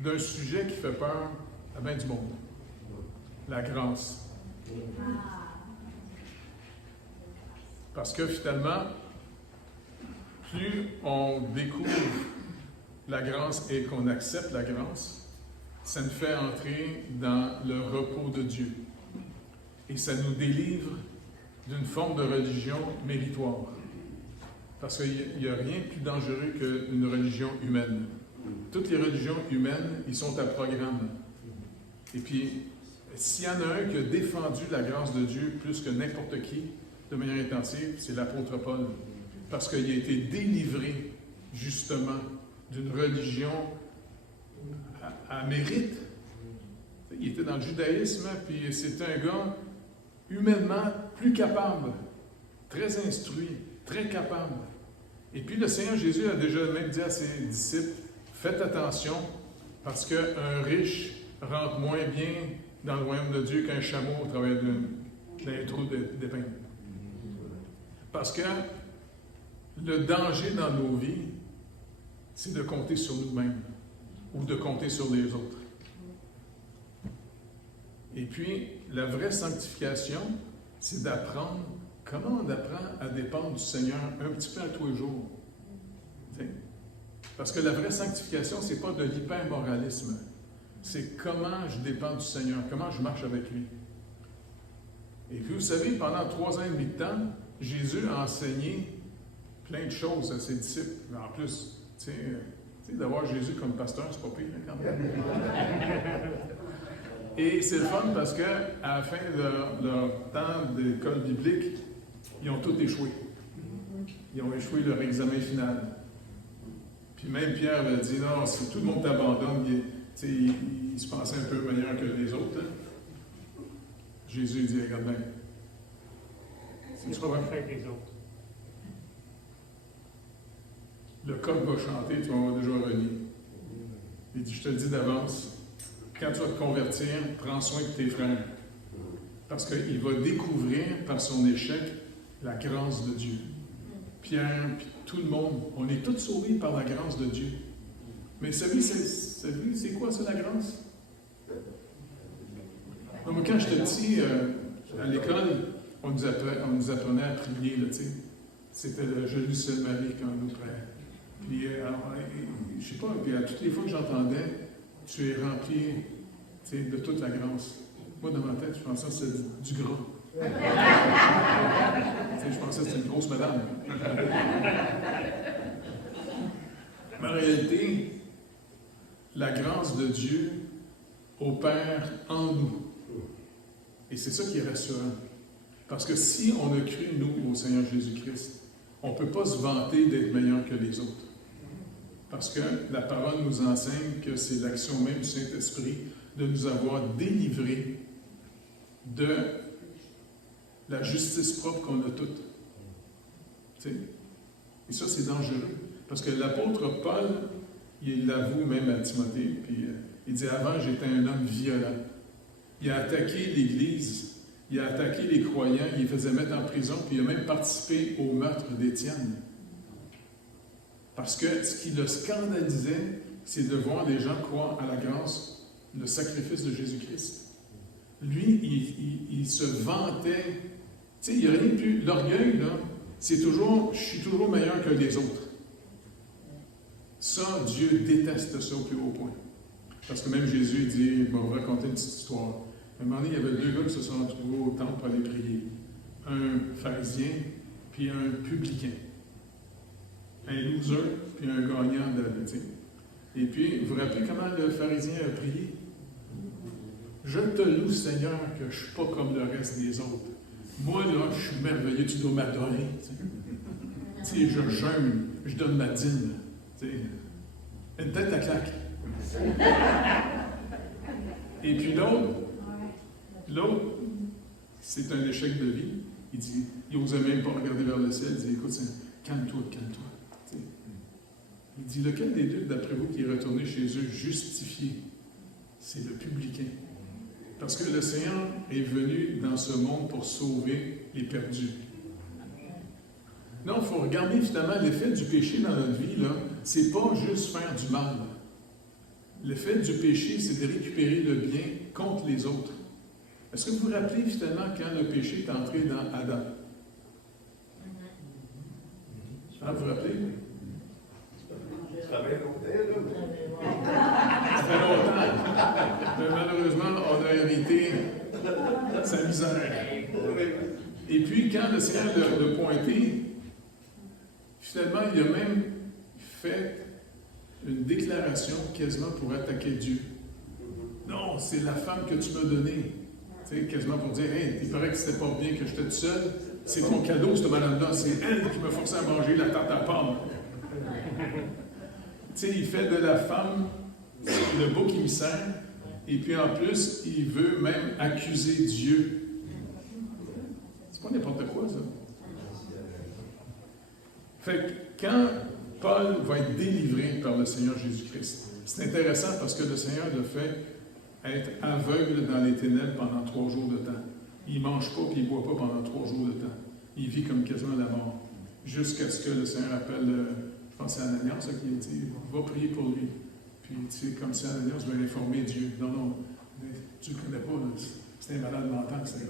d'un sujet qui fait peur à bien du monde. La grâce. Parce que finalement, plus on découvre la grâce et qu'on accepte la grâce, ça nous fait entrer dans le repos de Dieu. Et ça nous délivre d'une forme de religion méritoire. Parce qu'il n'y a rien de plus dangereux qu'une religion humaine. Toutes les religions humaines, ils sont à programme. Et puis, s'il y en a un qui a défendu la grâce de Dieu plus que n'importe qui, de manière intensive, c'est l'apôtre Paul. Parce qu'il a été délivré, justement, d'une religion à mérite. Il était dans le judaïsme, puis c'était un gars humainement plus capable, très instruit, très capable. Et puis le Seigneur Jésus a déjà même dit à ses disciples, faites attention, parce qu'un riche rentre moins bien dans le royaume de Dieu qu'un chameau au travers d'un trou d'épingle. Parce que le danger dans nos vies, c'est de compter sur nous-mêmes ou de compter sur les autres. Et puis, la vraie sanctification, c'est d'apprendre comment on apprend à dépendre du Seigneur un petit peu à tous les jours. T'sais? Parce que la vraie sanctification, ce n'est pas de l'hypermoralisme. C'est comment je dépends du Seigneur, comment je marche avec lui. Et puis, vous savez, pendant 3 ans et demi de temps, Jésus a enseigné plein de choses à ses disciples. Mais en plus, d'avoir Jésus comme pasteur, c'est pas pire quand même. Et c'est le fun parce qu'à la fin de leur temps d'école biblique, ils ont tous échoué. Ils ont échoué leur examen final. Puis même Pierre a dit, non, si tout le monde t'abandonne, il se pensait un peu meilleur que les autres. Hein. Jésus dit, regarde bien. C'est ce qu'on va faire avec les autres. Le coq va chanter, tu vas avoir déjà renié. Il dit, je te le dis d'avance, quand tu vas te convertir, prends soin de tes frères. Parce qu'il va découvrir par son échec la grâce de Dieu. Pierre, puis tout le monde, on est tous sauvés par la grâce de Dieu. Mais savez, c'est quoi ça, la grâce? Moi, quand j'étais petit, à l'école, on nous apprenait à prier, là, tu sais. C'était le Je lui seul Marie quand nous prions. Puis, je sais pas, puis à toutes les fois que j'entendais, tu es rempli de toute la grâce. Moi, dans ma tête, je pensais que c'était du gras. Je pensais que c'était une grosse madame. Mais en réalité, la grâce de Dieu opère en nous. Et c'est ça qui est rassurant. Parce que si on a cru, nous, au Seigneur Jésus-Christ, on ne peut pas se vanter d'être meilleur que les autres. Parce que la parole nous enseigne que c'est l'action même du Saint-Esprit de nous avoir délivrés de la justice propre qu'on a toute. Tu sais? Et ça, c'est dangereux. Parce que l'apôtre Paul, il l'avoue même à Timothée, puis il dit, avant, j'étais un homme violent. Il a attaqué l'Église, il a attaqué les croyants, il les faisait mettre en prison, puis il a même participé au meurtre d'Étienne. Parce que ce qui le scandalisait, c'est de voir des gens croire à la grâce, le sacrifice de Jésus-Christ. Lui, il se vantait. Tu sais, il n'y a rien de plus. L'orgueil, là, c'est toujours, je suis toujours meilleur que les autres. Ça, Dieu déteste ça au plus haut point. Parce que même Jésus dit, bon, on va raconter une petite histoire. À un moment donné, il y avait 2 gars qui se sont retrouvés au temple pour aller prier. Un pharisien, puis un publicain. Un loser, puis un gagnant de la vie. Et puis, vous vous rappelez comment le pharisien a prié? Je te loue, Seigneur, que je ne suis pas comme le reste des autres. Moi, là, je suis merveilleux, tu dois m'adorer. Tu sais, je jeûne, je donne ma dîme. Une tête à claque. Et puis l'autre, c'est un échec de vie. Il dit, il n'osait même pas regarder vers le ciel. Il dit, écoute, calme-toi, calme-toi. T'sais. Il dit, lequel des deux, d'après vous, qui est retourné chez eux justifié? C'est le publicain. Parce que le Seigneur est venu dans ce monde pour sauver les perdus. Non, il faut regarder finalement l'effet du péché dans notre vie, là. C'est pas juste faire du mal. l'effet du péché, c'est de récupérer le bien contre les autres. Est-ce que vous vous rappelez finalement quand le péché est entré dans Adam? Ah, vous vous rappelez? Ça fait longtemps, Ça fait longtemps. Mais malheureusement, on a hérité sa misère. Et puis, quand le Seigneur l'a pointé, finalement, il a même fait une déclaration quasiment pour attaquer Dieu. Non, c'est la femme que tu m'as donnée. Tu sais, quasiment pour dire, hey, il paraît que c'était pas bien que j'étais tout seul. C'est ton cadeau, cette madame-là. C'est elle qui m'a forcé à manger la tarte à pommes. Tu sais, il fait de la femme le bouc émissaire. Et puis en plus, il veut même accuser Dieu. C'est pas n'importe quoi, ça. Fait que quand Paul va être délivré par le Seigneur Jésus-Christ, c'est intéressant parce que le Seigneur le fait être aveugle dans les ténèbres pendant 3 jours de temps. Il ne mange pas et il ne boit pas pendant 3 jours de temps. Il vit comme quasiment la mort. Jusqu'à ce que le Seigneur appelle, je pense que c'est Ananias qui a dit, va prier pour lui. Puis, tu sais, comme si Ananias va informer Dieu. Non, non, tu ne le connais pas, là. C'est un malade mental, c'est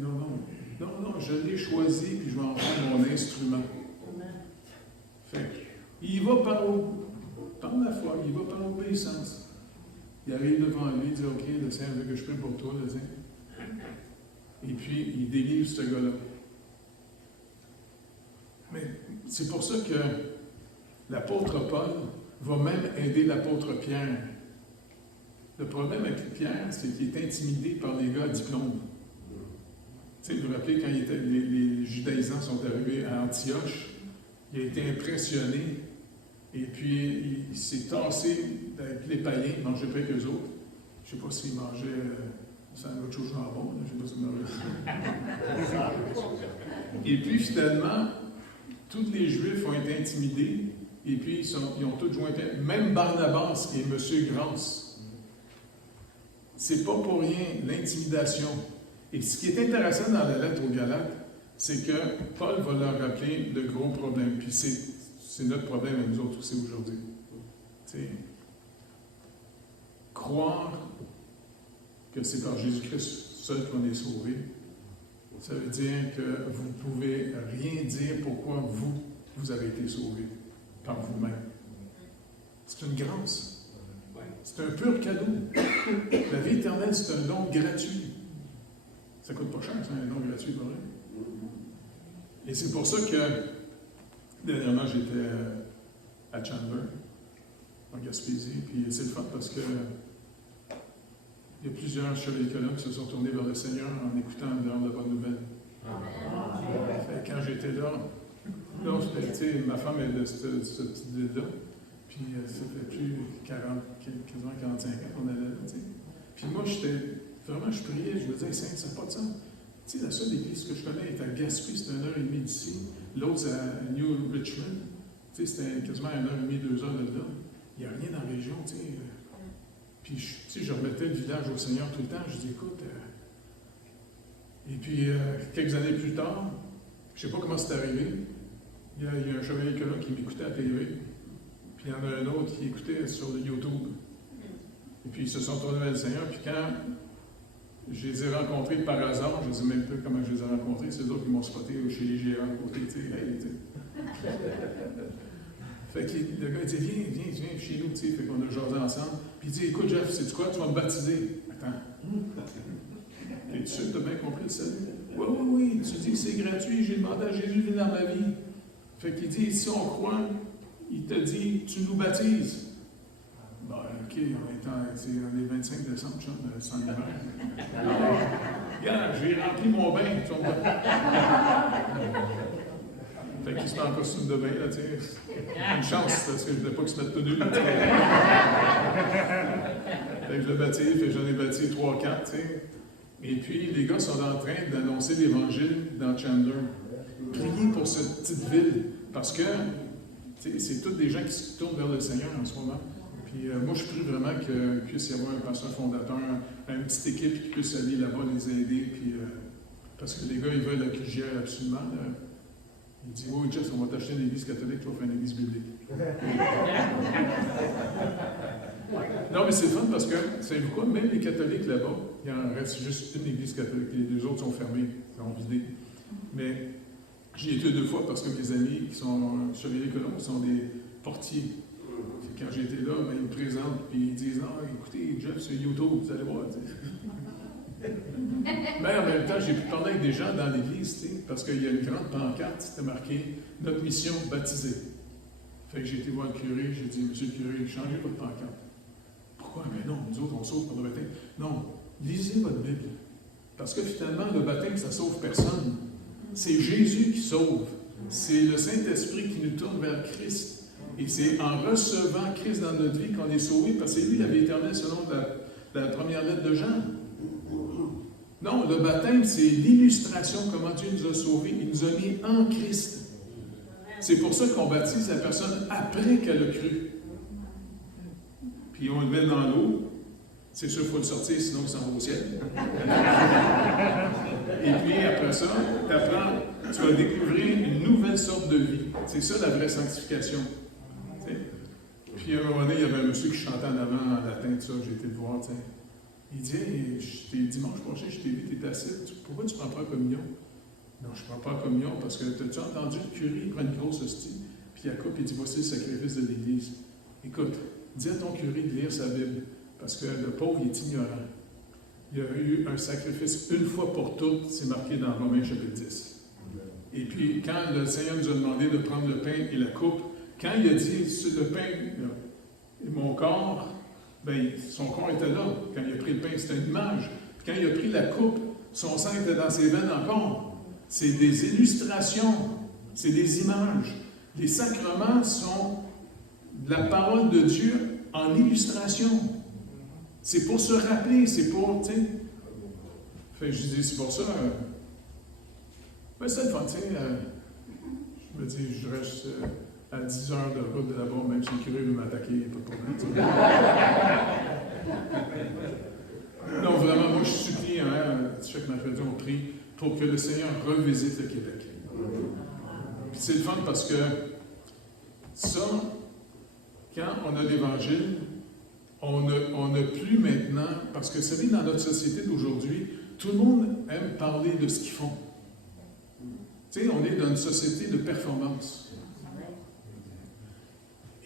non, non. Non, non, je l'ai choisi, puis je vais en faire mon instrument. Fait il va par la foi, il va par l'obéissance. Il arrive devant lui, il dit, OK, le Seigneur veut que je prie pour toi, le Seigneur. Et puis, il délivre ce gars-là. Mais c'est pour ça que l'apôtre Paul va même aider l'apôtre Pierre. Le problème avec Pierre, c'est qu'il est intimidé par les gars à diplôme. Tu sais, vous vous rappelez, quand les judaïsans sont arrivés à Antioche, il a été impressionné, et puis il s'est tassé avec les païens, il mangeait pas qu'eux autres. Je ne sais pas s'il mangeait autre chose jambon, je ne sais pas s'il mangeait. Et puis finalement, tous les Juifs ont été intimidés, et puis ils ont tous jointé, même Barnabas, qui est M. Grance. C'est pas pour rien l'intimidation. Et ce qui est intéressant dans la lettre aux Galates, c'est que Paul va leur rappeler de gros problèmes. Puis c'est notre problème à nous autres aussi aujourd'hui. T'sais, croire que c'est par Jésus-Christ seul qu'on est sauvé, ça veut dire que vous ne pouvez rien dire pourquoi vous avez été sauvé par vous-même. C'est une grâce. C'est un pur cadeau. La vie éternelle, c'est un don gratuit. Ça ne coûte pas cher, c'est un don gratuit, pas vrai? Et c'est pour ça que, dernièrement, j'étais à Chandler, en Gaspésie, puis c'est le fun parce que il y a plusieurs chefs d'école qui se sont tournés vers le Seigneur en écoutant la bonne nouvelle. Quand j'étais là, ma femme est de cette petite ville-là, puis ça fait plus 40, quasiment 45 ans qu'on allait là, t'sais. Puis moi, vraiment, je priais, je me disais, Saint, ça n'a pas de sens. Tu sais, la seule église que je connais est à Gaspé, c'est 1h30 d'ici. L'autre, c'est à New Richmond. Tu sais, c'était quasiment 1h30, 2 heures de là. Il n'y a rien dans la région, tu sais. Puis, tu sais, je remettais le village au Seigneur tout le temps. Je dis, écoute. Et puis, quelques années plus tard, je ne sais pas comment c'est arrivé. Il y a un chevalier là qui m'écoutait à la TV. Puis, il y en a un autre qui écoutait sur le YouTube. Et puis, ils se sont tournés vers le Seigneur. Puis, quand je les ai rencontrés par hasard, je ne sais même pas comment je les ai rencontrés, c'est eux autres qui m'ont spoté chez les gérants à côté, tu sais. Hey, fait que le gars dit, viens chez nous, tu sais. Fait qu'on a jasé ensemble. Puis il dit, écoute, Jeff, sais-tu quoi, tu vas me baptiser. Attends. Es-tu sûr que tu as bien compris le salut? Oui, tu dis que c'est gratuit, j'ai demandé à Jésus de venir dans ma vie. Fait qu'il dit, si on croit, il te dit, tu nous baptises. Bon, OK, on est 25 décembre, sans l'hiver. Regarde, j'ai rempli mon bain. Fait qu'il se met en costume de bain, là, tu sais. Une chance, parce que je ne voulais pas qu'il se mette tout nu. Fait que je le baptise, fait que j'en ai baptisé 3-4, tu sais. Et puis, les gars sont en train d'annoncer l'Évangile dans Chandler. Priez pour cette petite ville, parce que, tu sais, c'est tous des gens qui se tournent vers le Seigneur en ce moment. Puis moi, je prie vraiment qu'il puisse y avoir un pasteur fondateur, une petite équipe qui puisse aller là-bas, les aider. Puis, parce que les gars, ils veulent la QGR absolument. Là. Ils disent, oui, Jess, on va t'acheter une église catholique, tu vas faire une église biblique. mais c'est le fun parce que, savez-vous quoi, même les catholiques là-bas, il en reste juste une église catholique, les deux autres sont fermées, sont vidées. Mais j'y ai été 2 fois parce que mes amis qui sont Chevalier-Colomb sont des portiers. Quand j'ai été là, ben, ils me présentent et ils disent « Ah, écoutez, Jeff, sur YouTube, vous allez voir. » Mais en même temps, j'ai pu parler avec des gens dans l'église, parce qu'il y a une grande pancarte, c'était marqué « Notre mission, baptiser ». Fait que j'ai été voir le curé, j'ai dit « Monsieur le curé, changez votre pancarte. » Pourquoi? Mais non, nous autres, on sauve par le baptême. Non, lisez votre Bible. Parce que finalement, le baptême, ça ne sauve personne. C'est Jésus qui sauve. C'est le Saint-Esprit qui nous tourne vers Christ. Et c'est en recevant Christ dans notre vie qu'on est sauvé, parce que c'est lui la vie éternelle selon la première lettre de Jean. Non, le baptême, c'est l'illustration de comment Dieu nous a sauvés. Il nous a mis en Christ. C'est pour ça qu'on baptise la personne après qu'elle a cru. Puis on le met dans l'eau. C'est sûr qu'il faut le sortir, sinon il s'en va au ciel. Et puis après ça, tu vas découvrir une nouvelle sorte de vie. C'est ça la vraie sanctification. T'sais? Puis à un moment donné, il y avait un monsieur qui chantait en avant en latin, tout ça, j'ai été le voir. T'sais. Il dit hey, dimanche prochain, je t'ai vu, tu étais assis, pourquoi tu ne prends pas la communion? Non, je ne prends pas la communion parce que tu as entendu le curé, il prend une grosse hostie, puis il coupe et dit voici le sacrifice de l'Église. Écoute, dis à ton curé de lire sa Bible, parce que le pauvre il est ignorant. Il y a eu un sacrifice une fois pour toutes, c'est marqué dans Romains chapitre 10. Et puis, quand le Seigneur nous a demandé de prendre le pain et la coupe, quand il a dit sur le pain et mon corps, bien, son corps était là. Quand il a pris le pain, c'était une image. Puis quand il a pris la coupe, son sang était dans ses veines encore. C'est des illustrations, c'est des images. Les sacrements sont la parole de Dieu en illustration. C'est pour se rappeler, c'est pour, tu sais. Fait que je dis, c'est pour ça. Ben, c'est le fun, tu sais. Je me dis, je reste à 10 heures de route de là-bas, même si le curé veut m'attaquer, il n'y a pas de problème. Donc, vraiment, moi, je supplie, chaque mercredi, on prie pour que le Seigneur revisite le Québec. Puis c'est le fun parce que ça, quand on a l'Évangile, on n'a plus maintenant, parce que vous savez, dans notre société d'aujourd'hui, tout le monde aime parler de ce qu'ils font. Tu sais, on est dans une société de performance.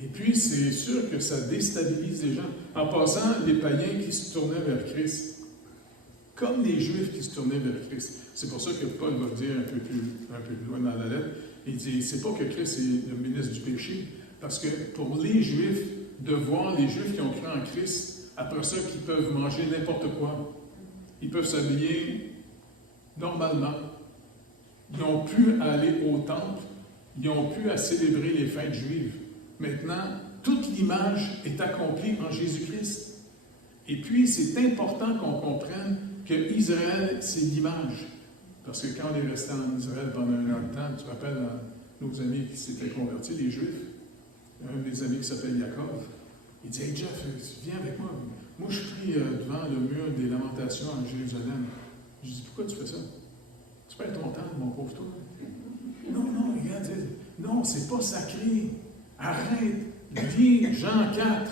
Et puis, c'est sûr que ça déstabilise les gens. En passant, les païens qui se tournaient vers Christ, comme les Juifs qui se tournaient vers Christ. C'est pour ça que Paul va dire un peu plus loin dans la lettre, il dit, c'est pas que Christ est le ministre du péché, parce que pour les Juifs, de voir les Juifs qui ont cru en Christ, après ça, qu'ils peuvent manger n'importe quoi. Ils peuvent s'habiller normalement. Ils n'ont plus à aller au temple. Ils n'ont plus à célébrer les fêtes juives. Maintenant, toute l'image est accomplie en Jésus-Christ. Et puis, c'est important qu'on comprenne que Israël, c'est l'image. Parce que quand on est resté en Israël pendant un an de temps, tu te rappelles nos amis qui s'étaient convertis, les Juifs, un des amis qui s'appelle Jacob, il dit « Hey Jeff, viens avec moi. Moi, je prie devant le mur des lamentations à Jérusalem. » Je dis « Pourquoi tu fais ça? Tu perds ton temps, mon pauvre toi. » Non, regarde, non, c'est pas sacré. Arrête. Lis Jean 4.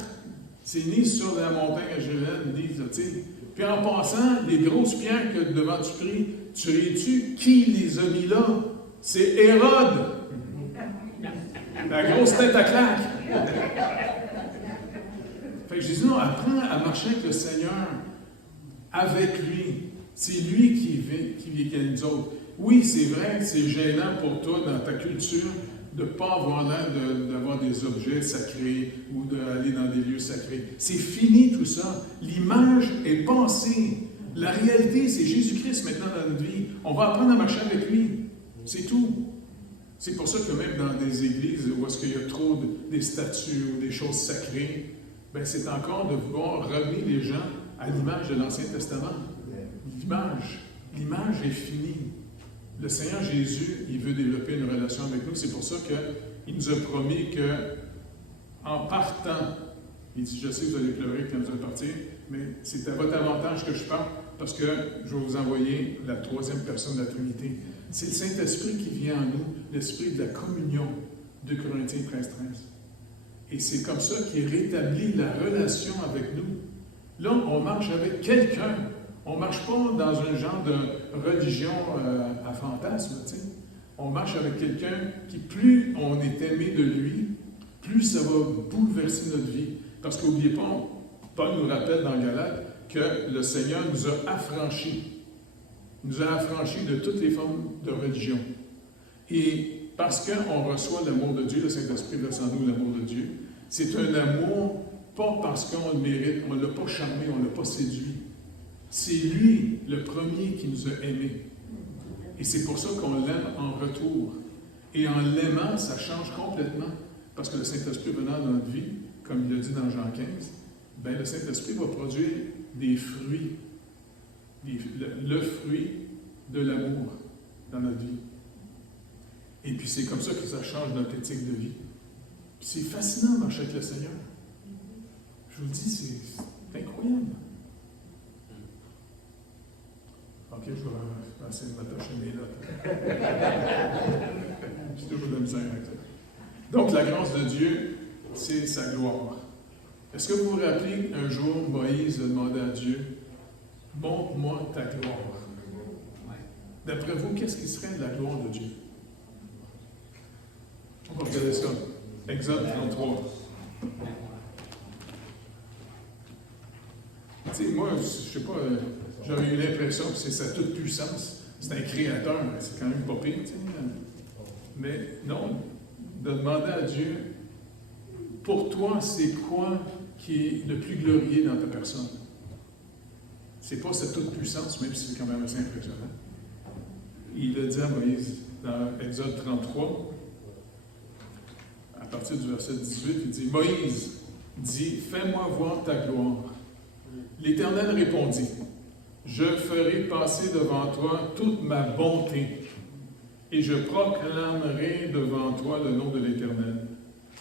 C'est ni sur la montagne à Jérusalem, ni, tu sais. Puis en passant, les grosses pierres que devant tu pries, tu sais-tu qui les a mis là? C'est Hérode. La grosse tête à claque. Fait que je dis, non, apprends à marcher avec le Seigneur, avec lui. C'est lui qui vient nous autres. Oui, c'est vrai, c'est gênant pour toi dans ta culture de ne pas avoir l'air d'avoir des objets sacrés ou d'aller dans des lieux sacrés. C'est fini tout ça. L'image est passée. La réalité, c'est Jésus-Christ maintenant dans notre vie. On va apprendre à marcher avec lui. C'est tout. C'est pour ça que même dans des églises où est-ce qu'il y a trop des statues ou des choses sacrées, ben c'est encore de vouloir ramener les gens à l'image de l'Ancien Testament. L'image est finie. Le Seigneur Jésus, il veut développer une relation avec nous. C'est pour ça qu'il nous a promis qu'en partant, il dit, je sais que vous allez pleurer quand vous allez partir, mais c'est à votre avantage que je parte, parce que je vais vous envoyer la troisième personne de la Trinité. C'est le Saint-Esprit qui vient en nous, l'esprit de la communion, de Corinthiens 13:13. Et c'est comme ça qu'il rétablit la relation avec nous. Là, on marche avec quelqu'un. On ne marche pas dans un genre de religion à fantasme, tu sais. On marche avec quelqu'un qui, plus on est aimé de lui, plus ça va bouleverser notre vie. Parce qu'oubliez pas, Paul nous rappelle dans Galates que le Seigneur nous a affranchis. Il nous a affranchis de toutes les formes de religion. Et parce qu'on reçoit l'amour de Dieu, le Saint-Esprit verse en nous l'amour de Dieu, c'est un amour, pas parce qu'on le mérite, on ne l'a pas charmé, on ne l'a pas séduit. C'est lui, le premier, qui nous a aimés. Et c'est pour ça qu'on l'aime en retour. Et en l'aimant, ça change complètement. Parce que le Saint-Esprit venant dans notre vie, comme il l'a dit dans Jean 15, ben le Saint-Esprit va produire des fruits, le fruit de l'amour dans notre vie. Et puis c'est comme ça que ça change notre éthique de vie. C'est fascinant de marcher avec le Seigneur. Je vous le dis, c'est incroyable. Ok, je vais essayer de m'attacher mes notes. J'ai toujours de la misère avec ça. Donc, la grâce de Dieu, c'est sa gloire. Est-ce que vous vous rappelez, un jour, Moïse a demandé à Dieu, « Montre-moi ta gloire. » D'après vous, qu'est-ce qui serait la gloire de Dieu? On va regarder ça. Exode 33. Tu sais, moi, je ne sais pas, j'aurais eu l'impression que c'est sa toute-puissance. C'est un créateur, c'est quand même pas pire, tu sais. Mais non, de demander à Dieu, pour toi, c'est quoi qui est le plus glorieux dans ta personne? C'est pas sa toute-puissance, même si c'est quand même assez impressionnant. Il a dit à Moïse, dans Exode 33, à partir du verset 18, il dit, Moïse dit, fais-moi voir ta gloire. L'Éternel répondit, je ferai passer devant toi toute ma bonté, et je proclamerai devant toi le nom de l'Éternel.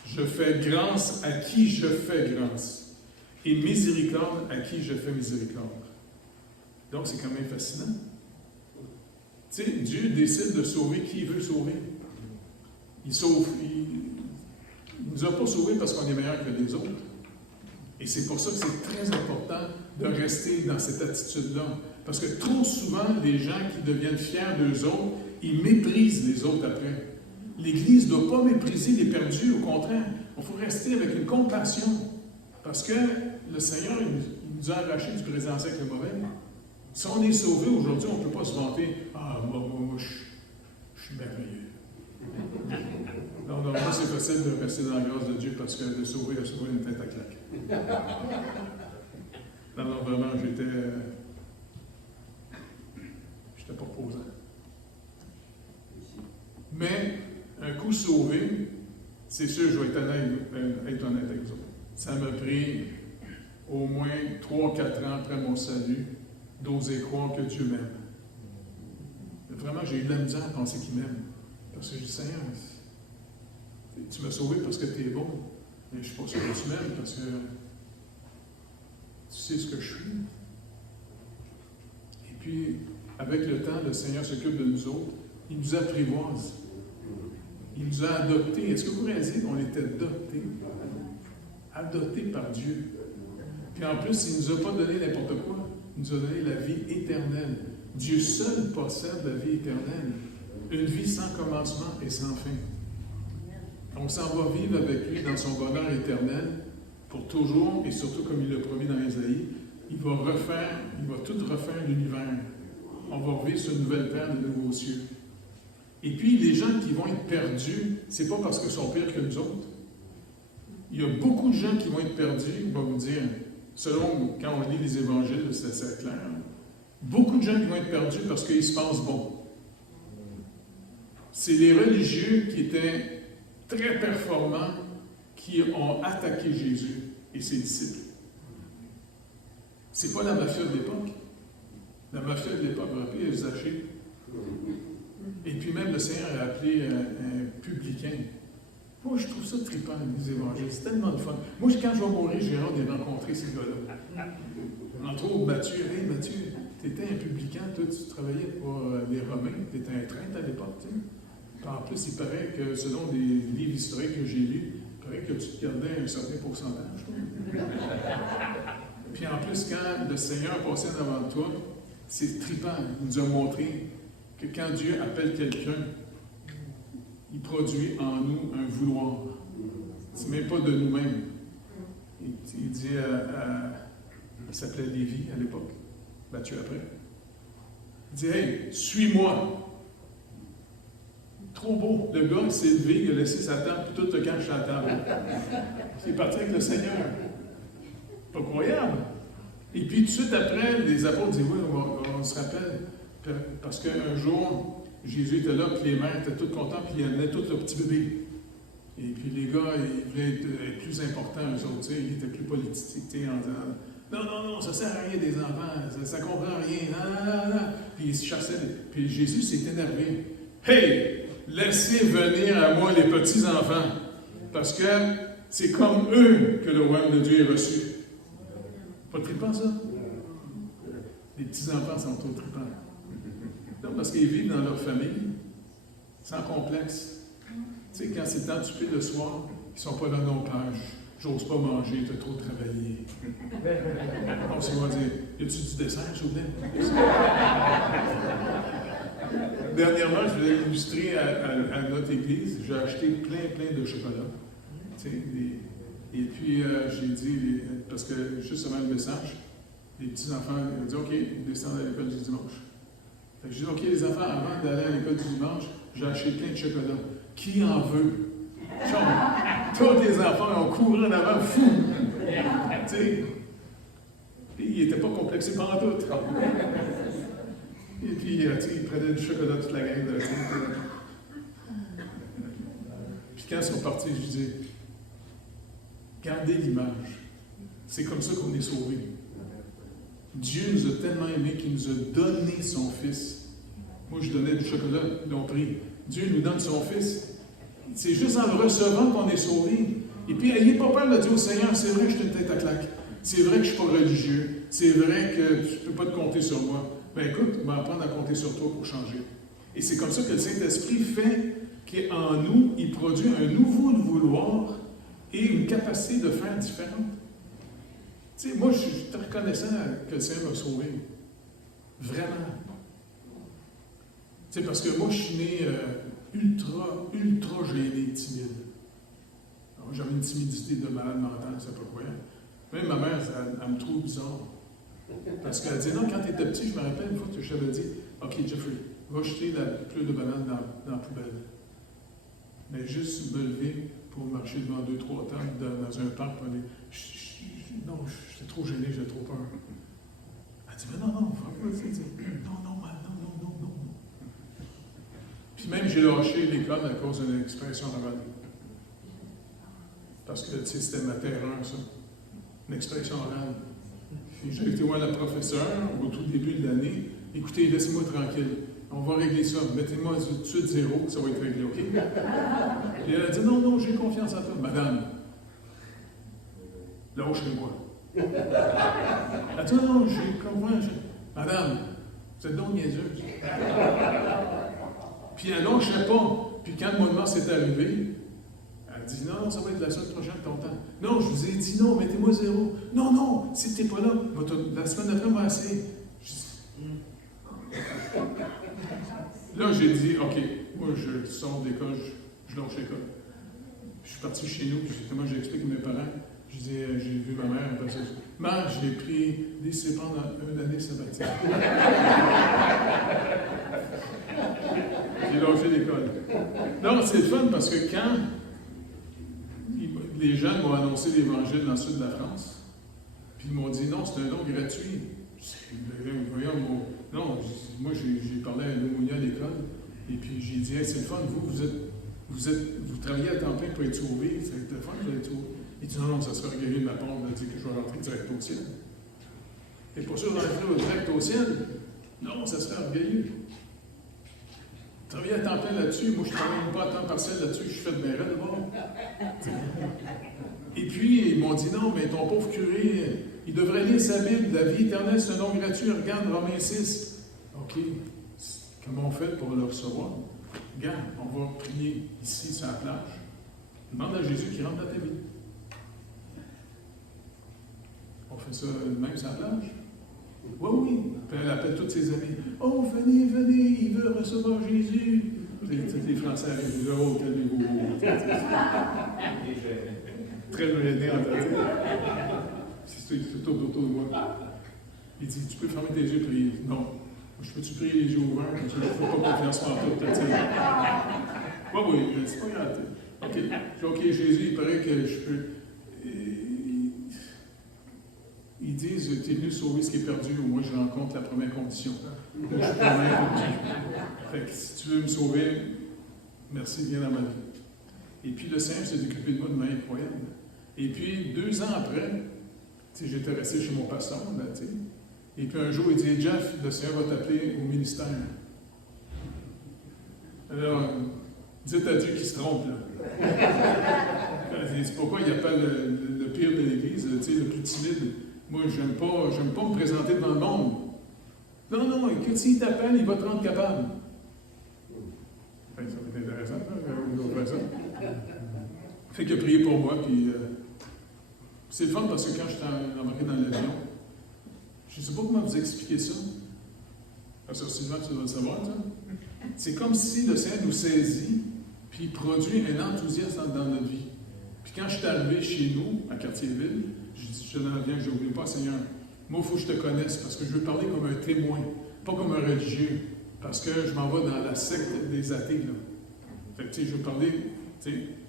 Je fais grâce à qui je fais grâce, et miséricorde à qui je fais miséricorde. Donc, c'est quand même fascinant. Tu sais, Dieu décide de sauver qui il veut sauver. Il sauve. Il ne nous a pas sauvés parce qu'on est meilleur que les autres. Et c'est pour ça que c'est très important de rester dans cette attitude-là. Parce que trop souvent, les gens qui deviennent fiers d'eux autres, ils méprisent les autres après. L'Église ne doit pas mépriser les perdus, au contraire. Il faut rester avec une compassion. Parce que le Seigneur, il nous a arraché du présent siècle le mauvais. Si on est sauvé aujourd'hui, on ne peut pas se vanter « Ah, moi, je suis merveilleux. » Non, moi, c'est facile de rester dans la grâce de Dieu parce que le sauvé a sauvé une tête à claque. Non, vraiment, j'étais pas posant. Mais, un coup sauvé, c'est sûr, je vais être honnête avec vous. Ça m'a pris au moins 3-4 ans après mon salut d'oser croire que Dieu m'aime. Vraiment, j'ai eu de la misère à penser qu'il m'aime. Parce que je dis, Seigneur, tu m'as sauvé parce que tu es bon. Mais je ne suis pas sûr que tu m'aimes parce que tu sais ce que je suis. Et puis, avec le temps, le Seigneur s'occupe de nous autres. Il nous apprivoise. Il nous a adoptés. Est-ce que vous réalisez qu'on était adoptés? Adoptés par Dieu. Puis en plus, il ne nous a pas donné n'importe quoi. Il nous a donné la vie éternelle. Dieu seul possède la vie éternelle. Une vie sans commencement et sans fin. On s'en va vivre avec lui dans son bonheur éternel pour toujours, et surtout comme il l'a promis dans Ésaïe, il va tout refaire l'univers. On va vivre sur une nouvelle terre, de nouveaux cieux. Et puis, les gens qui vont être perdus, c'est pas parce qu'ils sont pires que nous autres. Il y a beaucoup de gens qui vont être perdus, on va vous dire, selon quand on lit les évangiles, c'est assez clair. Beaucoup de gens qui vont être perdus parce qu'ils se pensent bons. C'est les religieux qui étaient très performants qui ont attaqué Jésus et ses disciples. C'est pas la mafia de l'époque. La mafia de l'époque a appelé Zachée. Et puis même le Seigneur a appelé un publicain. Moi, je trouve ça trippant, les évangiles. C'est tellement de fun. Moi, quand je vais mourir, j'ai hâte de rencontrer ces gars-là. Entre autres, Matthieu. Hey, Matthieu, tu étais un publicain, toi, tu travaillais pour les Romains, tu étais un traître à l'époque, tu sais. En plus, il paraît que, selon des livres historiques que j'ai lus, il paraît que tu te gardais un certain pourcentage. Puis en plus, quand le Seigneur passait devant toi, c'est trippant. Il nous a montré que quand Dieu appelle quelqu'un, il produit en nous un vouloir. C'est même pas de nous-mêmes. Il dit il s'appelait Lévi à l'époque, battu après. Il dit, hey, suis-moi. Trop beau. Le gars, il s'est levé, il a laissé sa table, puis tout le cache à la table. Il est parti avec le Seigneur. Pas croyable. Et puis, tout de suite après, les apôtres disent, oui, on se rappelle, parce qu'un jour, Jésus était là, puis les mères étaient toutes contentes, puis ils amenaient tous leurs petits bébés. Et puis les gars, ils voulaient être plus importants, eux autres, ils étaient plus politiques, en disant, non, ça sert à rien des enfants, ça comprend rien, non. Puis ils se chassaient. Puis Jésus s'est énervé. Hey, laissez venir à moi les petits-enfants, parce que c'est comme eux que le royaume de Dieu est reçu. Pas trippant, ça? Les petits-enfants sont trop trippants. Non, parce qu'ils vivent dans leur famille, sans complexe. Tu sais, quand c'est le temps de souper le soir, ils ne sont pas dans nos pages. J'ose pas manger, tu as trop travaillé. On se va dire, y a-tu du dessert, s'il vous plaît? Dernièrement, je voulais illustrer à notre église, j'ai acheté plein de chocolat. Tu sais, et puis, j'ai dit, parce que juste avant le message, les petits-enfants ont dit, OK, ils descendent à l'école du dimanche. Fait que j'ai dit, OK, les enfants, avant d'aller à l'école du dimanche, j'ai acheté plein de chocolat. Qui en veut? Tous les enfants ont couru en avant, fou! Tu sais, ils n'étaient pas complexés par tout. Et puis, ils prenaient du chocolat toute la gang. Puis quand ils sont partis, je disais, gardez l'image. C'est comme ça qu'on est sauvés. Dieu nous a tellement aimés qu'il nous a donné son Fils. Moi, je donnais du chocolat, ils l'ont pris. Dieu nous donne son Fils. C'est juste en le recevant qu'on est sauvé. Et puis, ayez pas peur de dire au Seigneur, c'est vrai que je suis une tête à claque. C'est vrai que je ne suis pas religieux. C'est vrai que tu ne peux pas te compter sur moi. Ben écoute, on va apprendre à compter sur toi pour changer. Et c'est comme ça que le Saint-Esprit fait qu'en nous, il produit un nouveau vouloir et une capacité de faire différente. Tu sais, moi, je suis très reconnaissant que le Seigneur m'a sauvé. Vraiment. Tu sais, parce que moi, je suis né ultra gêné, timide. Alors, j'avais une timidité de malade mental, c'est pas croyant. Même ma mère, elle me trouve bizarre. Parce qu'elle dit, non, quand tu étais petit, je me rappelle une fois que je t'avais dit, OK, Jeffrey, va jeter la pleure de banane dans la poubelle. Mais juste me lever pour marcher devant 2-3 tables dans un parc, pour aller, non, j'étais trop gêné, j'avais trop peur. Elle dit, mais non, faut pas dire, non. Puis même, j'ai lâché l'école à cause d'une expression orale. Parce que, tu sais, c'était ma terreur, ça. Une expression orale. Puis j'ai été voir la professeure au tout début de l'année. Écoutez, laissez-moi tranquille. On va régler ça. Mettez-moi tout de suite 0, ça va être réglé, OK? Et elle a dit, non, j'ai confiance en toi. Madame, lâchez-moi. Elle a dit, non, j'ai confiance. Madame, vous êtes donc niaiseuse. Puis elle lâchait pas. Puis quand le mois de mars est arrivé, elle dit, non, ça va être la semaine prochaine ton temps. Non, je vous ai dit non, mettez-moi 0. Non, si tu n'es pas là, la semaine d'après, moi, assez. Là, j'ai dit, OK, moi, je sors d'école, je lâche l'école. Je suis parti chez nous, puis justement, j'ai expliqué à mes parents. Je dis, j'ai vu ma mère, après ça. Mère, j'ai pris des pendant une année sabbatique. J'ai lâché l'école. Non, c'est le fun parce que quand les jeunes m'ont annoncé l'Évangile dans le sud de la France, puis ils m'ont dit non, c'est un don gratuit. Voyons, non, moi j'ai parlé à l'aumônier à l'école, et puis j'ai dit, hey, c'est le fun, vous travaillez à temps plein pour être sauvé, c'est le fun pour être sauvé. Il dit non, ça serait orgueilleux de ma part de dire que je vais rentrer direct au ciel. Et pour ça, rentrer direct au ciel, non, ça serait orgueilleux. Travailler à temps plein là-dessus, moi je ne travaille même pas à temps partiel là-dessus, je suis fait de mes rêves d'abord. Et puis, ils m'ont dit non, mais ton pauvre curé, il devrait lire sa Bible, la vie éternelle, c'est un don gratuit, regarde Romains 6. OK, comment on fait pour le recevoir? Regarde, on va prier ici sur la plage. Demande à Jésus qui rentre dans ta vie. On fait ça même sur la plage. Oui, oui. Puis elle appelle tous ses amis. Oh, venez, venez, il veut recevoir Jésus. Les Français arrivent là, oh, calmez-vous. Très gêné en tête. C'est tout autour de moi. Il dit, tu peux fermer tes yeux et prier. Non. Je peux-tu prier les yeux ouverts? Je ne fais pas confiance en toi, peut-être. Oui, oui, c'est pas grave. OK, Jésus, il paraît que je peux. Ils disent, tu es venu sauver ce qui est perdu, ou moi je rencontre la première condition. Je suis fait que si tu veux me sauver, merci, viens dans ma vie. Et puis le Seigneur s'est occupé de moi de manière incroyable. Et puis 2 ans après, j'étais resté chez mon pasteur, là, et puis un jour, il dit, Jeff, le Seigneur va t'appeler au ministère. Alors, dites à Dieu qu'il se trompe, là. C'est pourquoi il appelle le pire de l'Église, le plus timide. Moi, j'aime pas me présenter devant le monde. Non, non, écoute, s'il t'appelle, il va te rendre capable. Ça va être intéressant, hein? Fait qu'il a prié pour moi, puis c'est le fun parce que quand j'étais embarqué dans l'avion, je ne sais pas comment vous expliquer ça. Pasteur Sylvain, tu dois le savoir, ça. C'est comme si le Seigneur nous saisit, puis il produit un enthousiasme dans notre vie. Puis quand je suis arrivé chez nous, à Cartierville, je dans l'avion, je n'oublie pas, Seigneur, moi, il faut que je te connaisse, parce que je veux parler comme un témoin, pas comme un religieux, parce que je m'en vais dans la secte des athées, là. Fait que, je veux parler,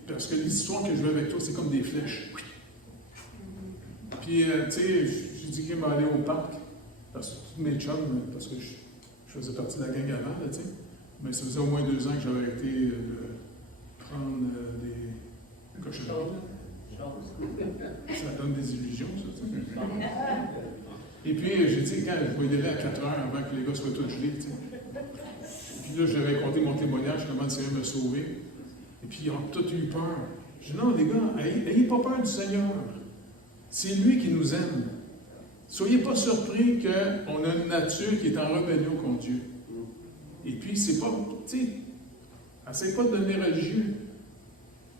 parce que l'histoire que je veux avec toi, c'est comme des flèches. Puis, j'ai dit qu'il m'allait aller au parc, parce que tous mes chums, parce que je faisais partie de la gang avant, là, mais ça faisait au moins 2 ans que j'avais arrêté de prendre des cochonneries. Ça donne des illusions, ça. Et puis, j'ai dit, quand je vais y aller à 4 heures avant que les gars soient tous gelés, puis là, j'ai raconté mon témoignage, comment le Seigneur m'a sauvé. Et puis, ils ont tous eu peur. Je dis, non, les gars, ayez pas peur du Seigneur. C'est lui qui nous aime. Soyez pas surpris qu'on a une nature qui est en rébellion contre Dieu. Et puis, c'est pas, essaye pas de devenir religieux.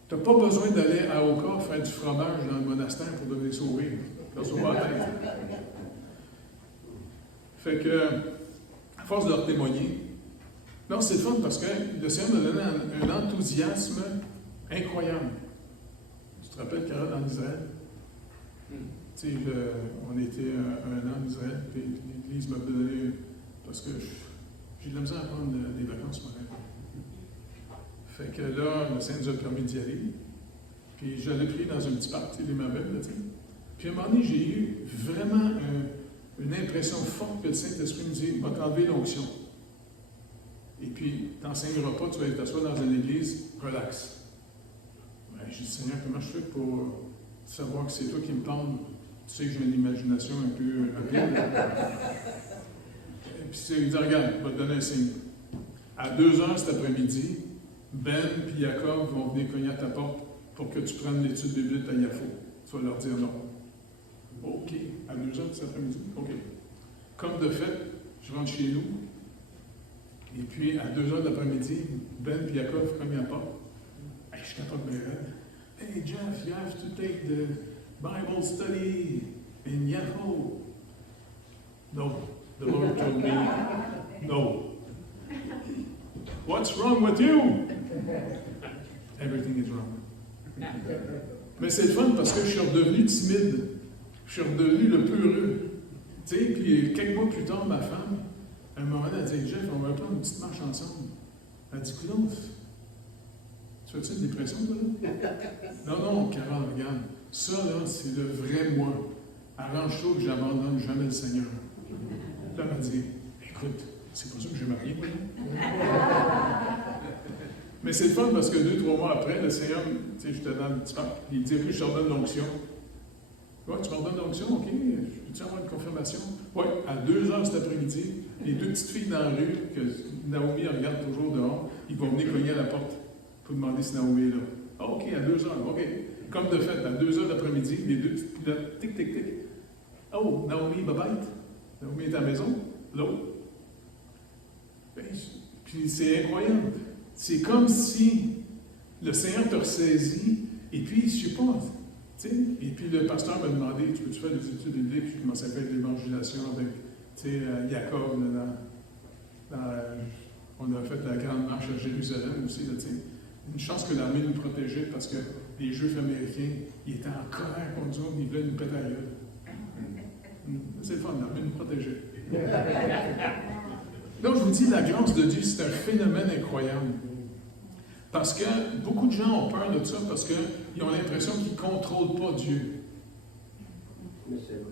Tu n'as pas besoin d'aller à Oka faire du fromage dans le monastère pour devenir sauvé. Ça sauve la tête. Fait que, à force de leur témoigner, non, c'est le fun parce que le Seigneur m'a donné un enthousiasme incroyable. Tu te rappelles, Carole, en Israël? On était 1 an en Israël, puis l'Église m'a donné, parce que j'ai de la misère à prendre des vacances, moi. Fait que là, le Seigneur nous a permis d'y aller. Puis j'allais prier dans un petit parc, les Mabel, là, Puis à un moment donné, j'ai eu vraiment une impression forte que le Saint-Esprit nous dit, va t'enlever l'onction. Et puis, tu n'enseigneras pas, tu vas t'asseoir dans une église, relax. Ben, j'ai dit, Seigneur, comment je fais pour savoir que c'est toi qui me parles? Tu sais que j'ai une imagination un peu rapide. Et puis il dit, regarde, je vais te donner un signe. À 2 heures cet après-midi, Ben et Jacob vont venir cogner à ta porte pour que tu prennes l'étude biblique à Yafo. Tu vas leur dire non. OK. À 2 heures cet après-midi? OK. Comme de fait, je rentre chez nous. Et puis, à 2 heures d'après-midi, Ben et Jacob cognent à la porte. Hey, je suis capable de me rêver. Hey, Jeff, you have to take the Bible study in Yafo. No. The Lord told me, no. What's wrong with you? Everything is wrong. Mais c'est le fun parce que je suis redevenu timide. Je suis redevenu le peureux. Tu sais, puis quelques mois plus tard, ma femme, à un moment donné, elle dit, Jeff, on va prendre une petite marche ensemble. Elle dit, coudonc, tu fais-tu une dépression, toi, là? Non, Carole, regarde. Ça, là, c'est le vrai moi. Arrange-toi que j'abandonne jamais le Seigneur. Là, elle m'a dit, écoute, c'est pas ça que j'ai marié, moi, Mais c'est le fun parce que 2-3 mois après, le Seigneur, tu sais, j'étais dans le petit parc, il dit, OK, je te redonne l'onction. Ouais, tu me redonnes l'onction? OK, peux-tu avoir une confirmation? Oui, à 2 heures cet après-midi, les 2 petites filles dans la rue, que Naomi regarde toujours dehors, ils vont venir cogner à la porte pour demander si Naomi est là. Ah, OK, à 2 heures, OK. Comme de fait, à 2 heures d'après-midi, les 2 petites filles là, tic, tic, tic. Oh, Naomi, bye-bye. Naomi est à la maison, l'autre. Puis c'est incroyable. C'est comme si le Seigneur te ressaisit, Et puis, je ne sais pas, tu sais, et puis le pasteur m'a demandé, tu peux-tu faire des études bibliques? J'ai commencé à faire de l'évangélisation avec, tu sais, Jacob, on a fait la grande marche à Jérusalem aussi, là, tu sais. Une chance que l'armée nous protégeait parce que les Juifs américains, ils étaient en colère contre nous, ils voulaient nous péter à la gueule. C'est le fun, l'armée nous protégeait. Donc, je vous dis, la grâce de Dieu, c'est un phénomène incroyable. Parce que beaucoup de gens ont peur de ça parce qu'ils ont l'impression qu'ils ne contrôlent pas Dieu.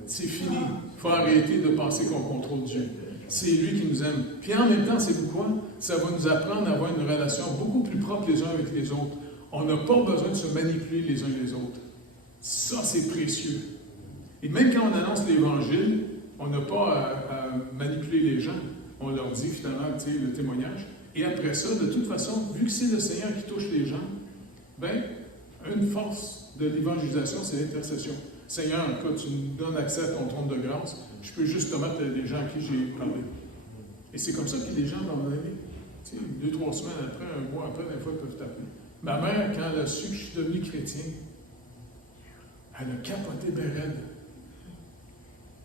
C'est fini. Il faut arrêter de penser qu'on contrôle Dieu. C'est lui qui nous aime. Puis en même temps, c'est quoi? Ça va nous apprendre à avoir une relation beaucoup plus propre les uns avec les autres. On n'a pas besoin de se manipuler les uns les autres. Ça, c'est précieux. Et même quand on annonce l'Évangile, on n'a pas à manipuler les gens. On leur dit finalement, tu sais, le témoignage. Et après ça, de toute façon, vu que c'est le Seigneur qui touche les gens, bien, une force de l'évangélisation, c'est l'intercession. Seigneur, quand tu nous donnes accès à ton trône de grâce, je peux juste te mettre les gens à qui j'ai parlé. Et c'est comme ça que les gens dans ma vie, tu sais, 2-3 semaines après, un mois après, des fois, ils peuvent t'appeler. Ma mère, quand elle a su que je suis devenu chrétien, elle a capoté ben raide.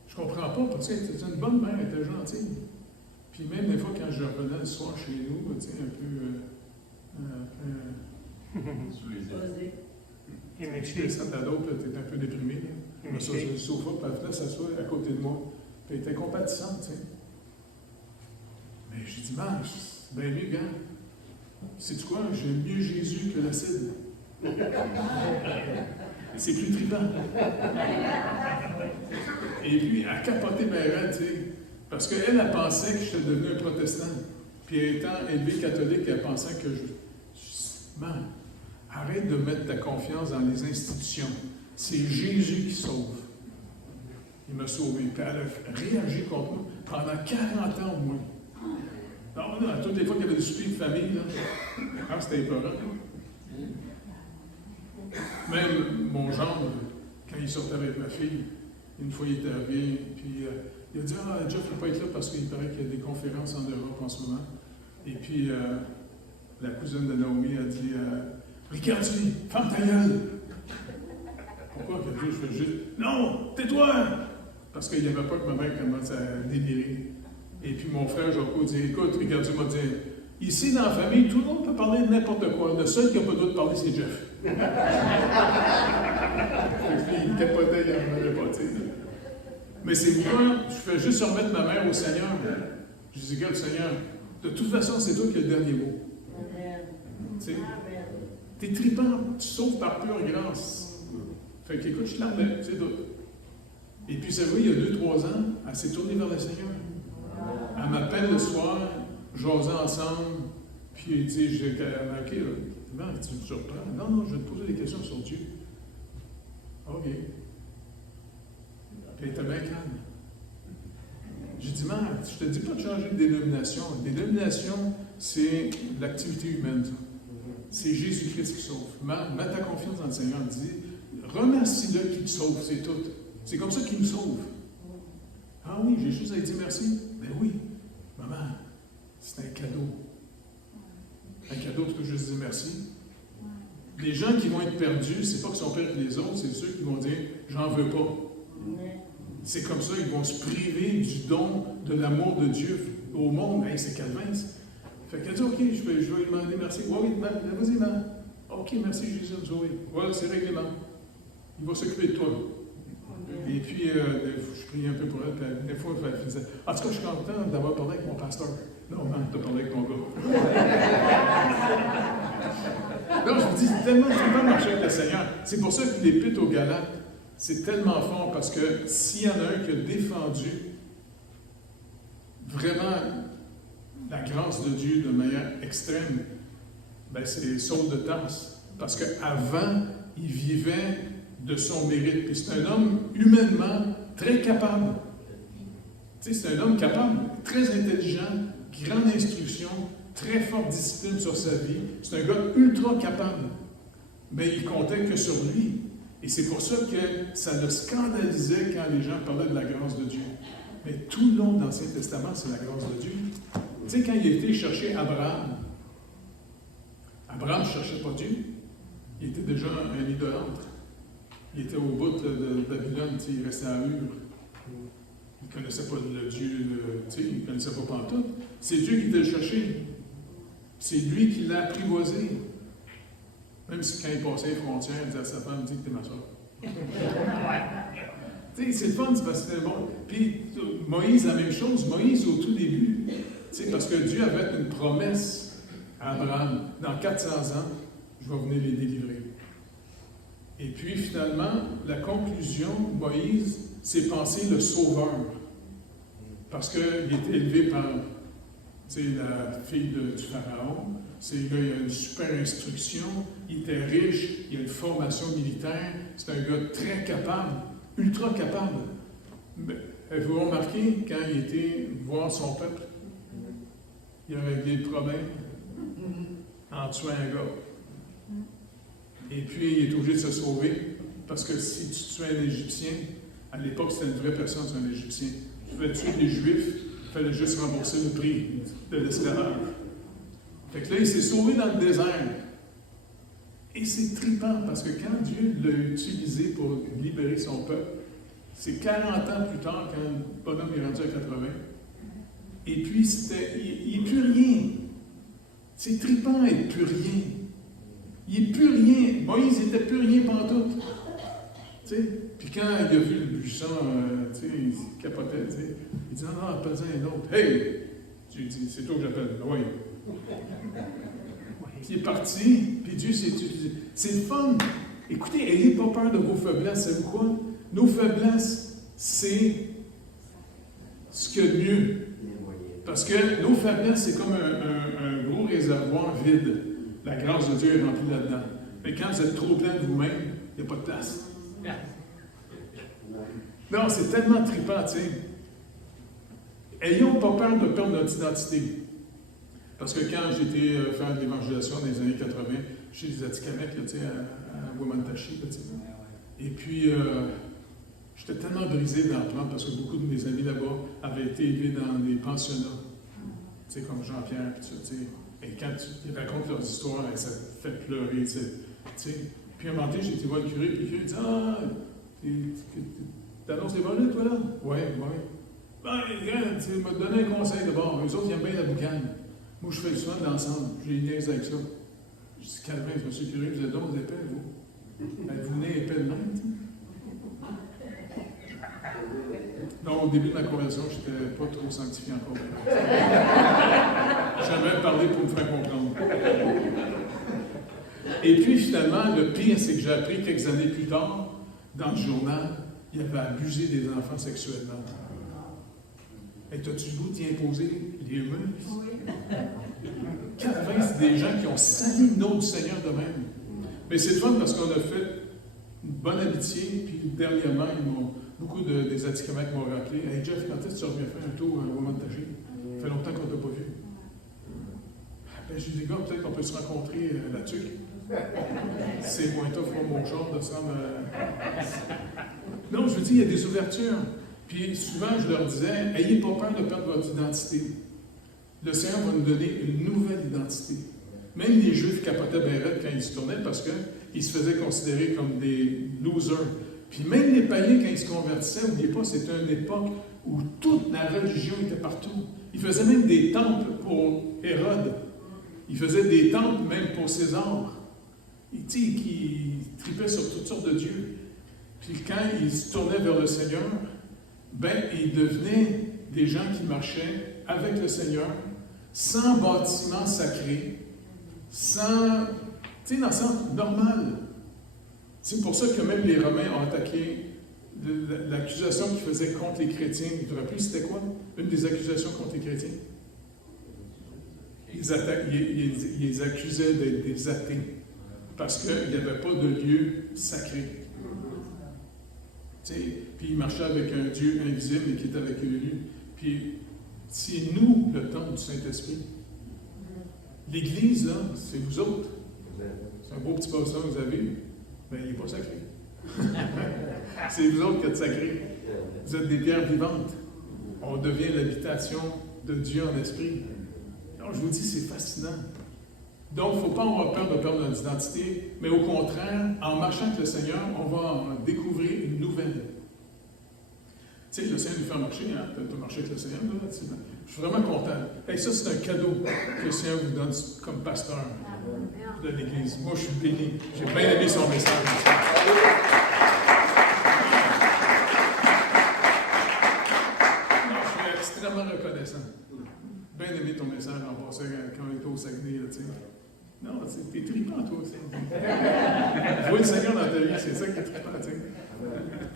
Je comprends pas, parce qu'elle était une bonne mère, elle était gentille. Puis même des fois, quand je revenais le soir chez nous, tu sais, un peu Sous les ailes. je descends à l'autre, tu es un peu déprimé. Je me suis sur le sofa, puis elle venait s'asseoir à côté de moi. Puis elle était compatissante, tu sais. Mais j'ai dit, man, c'est bien mieux, gars. Sais-tu quoi? J'aime mieux Jésus que l'acide. C'est plus trippant. Et puis, elle capotait bien raide, tu sais. Parce qu'elle, elle pensait que j'étais devenu un protestant. Puis, étant élevé catholique, elle pensait que man, arrête de mettre ta confiance dans les institutions. C'est Jésus qui sauve. Il m'a sauvé. Puis, elle a réagi contre moi pendant 40 ans au moins. Non, non, toutes les fois qu'il y avait des soupers de famille, là, c'était épeurant. Même mon gendre, quand il sortait avec ma fille, une fois il était arrivé, puis il a dit « Ah, Jeff ne peut pas être là parce qu'il paraît qu'il y a des conférences en Europe en ce moment. » Et puis, la cousine de Naomi a dit « Regarde-lui, ferme ta gueule! » Pourquoi? Je fais juste « Non, tais-toi! » Parce qu'il n'y avait pas que ma mère commence à délirer. Et puis mon frère Jaco dit « Écoute, regarde-lui, m'a dit ici dans la famille, tout le monde peut parler de n'importe quoi. Le seul qui n'a pas le droit de parler, c'est Jeff. » Il capotait, il n'en avait pas, tu sais. Mais c'est moi, je fais juste remettre ma mère au Seigneur. Je dis, regarde, Seigneur, de toute façon, c'est toi qui as le dernier mot. Tu es trippant, tu sauves par pure grâce. Fait qu'écoute, je l'emmène, c'est tout. Et puis, c'est vrai, il y a 2-3 ans, elle s'est tournée vers le Seigneur. Elle m'appelle le soir, j'osais ensemble, puis elle dit, j'ai OK, là, tu me surprends. Non, non, je vais te poser des questions sur Dieu. OK. Puis elle était bien calme. J'ai dit, mère, je ne te dis pas de changer de dénomination. Dénomination, c'est l'activité humaine. C'est Jésus-Christ qui sauve. Mets ta confiance dans le Seigneur. Dis, remercie-le qui te sauve, c'est tout. C'est comme ça qu'il nous sauve. Ah oui, j'ai juste à lui dire merci. Ben oui, maman, c'est un cadeau. Un cadeau, tu peux juste dire merci. Les gens qui vont être perdus, c'est pas qu'ils sont pires que les autres, c'est ceux qui vont dire j'en veux pas. C'est comme ça, ils vont se priver du don de l'amour de Dieu au monde. Hey, c'est Calvin. Fait qu'elle dit OK, je vais lui demander merci. Oui, vas-y, maman. OK, merci Jésus, Zoé. Voilà, c'est réglé, maman. Il va s'occuper de toi. Et puis, je prie un peu pour elle, puis des fois, elle disait en tout cas, je suis content d'avoir parlé avec mon pasteur. Non, man, tu as parlé avec ton gars. Non, je vous dis, c'est tellement marcher avec le Seigneur. C'est pour ça que l'Épître aux Galates, c'est tellement fort, parce que s'il y en a un qui a défendu vraiment la grâce de Dieu de manière extrême, ben c'est Saul de Tarse. Parce qu'avant, il vivait de son mérite. Puis c'est un homme humainement très capable. Tu sais, c'est un homme capable, très intelligent, grande instruction, très forte discipline sur sa vie. C'est un gars ultra capable. Mais il comptait que sur lui. Et c'est pour ça que ça le scandalisait quand les gens parlaient de la grâce de Dieu. Mais tout le long de l'Ancien Testament, c'est la grâce de Dieu. Tu sais, quand il a été chercher Abraham ne cherchait pas Dieu. il était déjà un idolâtre. Il était au bout de Babylone, il restait à Ur. Il ne connaissait pas le Dieu, il ne connaissait pas pantoute. C'est Dieu qui t'a cherché. C'est lui qui l'a apprivoisé. Même si quand il passait les frontières, il disait à sa femme, dis que t'es ma soeur. C'est le fun, c'est parce que c'était bon. Puis Moïse, la même chose. Moïse, au tout début, parce que Dieu avait fait une promesse à Abraham. Dans 400 ans, je vais venir les délivrer. Et puis, finalement, la conclusion, Moïse s'est pensé le sauveur. Parce qu'il était élevé par la fille du Pharaon. Il a une super instruction, il était riche, il a une formation militaire. C'est un gars très capable, ultra capable. Avez-vous remarqué quand il était voir son peuple? Il a réglé le problème en tuant un gars. Et puis, il est obligé de se sauver, parce que si tu tuais un Égyptien, à l'époque, c'était une vraie personne, c'est un Égyptien. Tu pouvais tuer des Juifs, il fallait juste rembourser le prix de l'esclavage. Fait que là, il s'est sauvé dans le désert. Et c'est trippant, parce que quand Dieu l'a utilisé pour libérer son peuple, c'est 40 ans plus tard, quand le bonhomme est rendu à 80, et puis il n'est plus rien. C'est trippant être plus rien. Il n'est plus rien. Moïse n'était plus rien pantoute. Puis quand il a vu le buisson, il capotait. Il dit, non, appelle-en un autre. Hey! J'ai dit, c'est toi que j'appelle. Oui. Puis il est parti, puis Dieu s'est utilisé. C'est le fun. Écoutez, n'ayez pas peur de vos faiblesses. C'est quoi? Nos faiblesses, c'est ce qu'il y a de mieux. Parce que nos faiblesses, c'est comme un gros réservoir vide. La grâce de Dieu est remplie là-dedans. Mais quand vous êtes trop plein de vous-même, il n'y a pas de place. Non, c'est tellement trippant, tu sais. Ayons pas peur de perdre notre identité. Parce que quand j'étais faire de l'évangélisation dans les années 80, chez les Atikamekw, tu sais, à Ouamantachi, tu sais. Et puis, j'étais tellement brisé d'apprendre parce que beaucoup de mes amis là-bas avaient été élevés dans des pensionnats. Tu sais, comme Jean-Pierre, puis tu sais. Et quand ils racontent leurs histoires, ça te fait pleurer, tu sais. Puis un moment donné, j'ai été voir le curé, puis le curé dit, ah, t'annonces l'évangile, toi, là? Oui. Ben, regarde, tu m'as donné un conseil de bord. Eux autres, ils aiment bien la boucane. Moi, je fais le soin de l'ensemble. J'ai une niaise avec ça. Je dis, calmez, monsieur le curé, vous êtes donc épais, vous. Vous venez épais de même, tu sais. Non, au début de ma conversion, je n'étais pas trop sanctifié encore. J'avais parlé pour me faire comprendre. Et puis, finalement, le pire, c'est que j'ai appris quelques années plus tard, dans le journal, il avait abusé des enfants sexuellement. Et t'as-tu le goût d'y imposer les mœurs? Oui. 80, c'est des gens qui ont sali le nom du Seigneur de même. Mais c'est le fun parce qu'on a fait une bonne amitié, puis dernièrement, beaucoup des Atikamekw m'ont rappelé. Hey Jeff, quand est-ce que tu reviens faire un tour au Ouamantachi? Ça fait longtemps qu'on ne t'a pas vu. Ben, j'ai dit, les gars, peut-être qu'on peut se rencontrer là-dessus. C'est moins tough pour mon genre de ça. Non, je vous dis, il y a des ouvertures. Puis souvent, je leur disais, ayez pas peur de perdre votre identité. Le Seigneur va nous donner une nouvelle identité. Même les Juifs capotaient bien raide quand ils se tournaient parce qu'ils se faisaient considérer comme des losers. Puis même les païens, quand ils se convertissaient, n'oubliez pas, c'était une époque où toute la religion était partout. Ils faisaient même des temples pour Hérode. Ils faisaient des temples même pour César. Qui tripaient sur toutes sortes de dieux. Puis quand ils se tournaient vers le Seigneur, ils devenaient des gens qui marchaient avec le Seigneur, sans bâtiment sacré, sans, dans le sens normal. C'est pour ça que même les Romains ont attaqué l'accusation qu'ils faisaient contre les chrétiens. Vous vous rappelez, c'était quoi? Une des accusations contre les chrétiens? Ils les accusaient d'être des athées, parce qu'il n'y avait pas de lieu sacré. Puis il marchait avec un Dieu invisible et qui était avec lui. Puis c'est nous le temple du Saint-Esprit. L'Église, là, c'est vous autres. C'est un beau petit bassin que vous avez, mais il n'est pas sacré. C'est vous autres qui êtes sacrés. Vous êtes des pierres vivantes. On devient l'habitation de Dieu en esprit. Alors je vous dis, c'est fascinant. Donc, il ne faut pas avoir peur de perdre notre identité, mais au contraire, en marchant avec le Seigneur, on va en découvrir une nouvelle. Tu sais, le Seigneur nous fait marcher, hein? Tu as marché avec le Seigneur, là, je suis vraiment content. Et ça, c'est un cadeau que le Seigneur vous donne comme pasteur de l'Église. Moi, je suis béni. J'ai bien aimé son message. Non, je suis extrêmement reconnaissant. Bien aimé ton message en passant quand on était au Saguenay, là, tu sais. Non, t'es trippant, toi aussi. Vois le Seigneur dans ta vie, c'est ça qui est trippant, tu sais.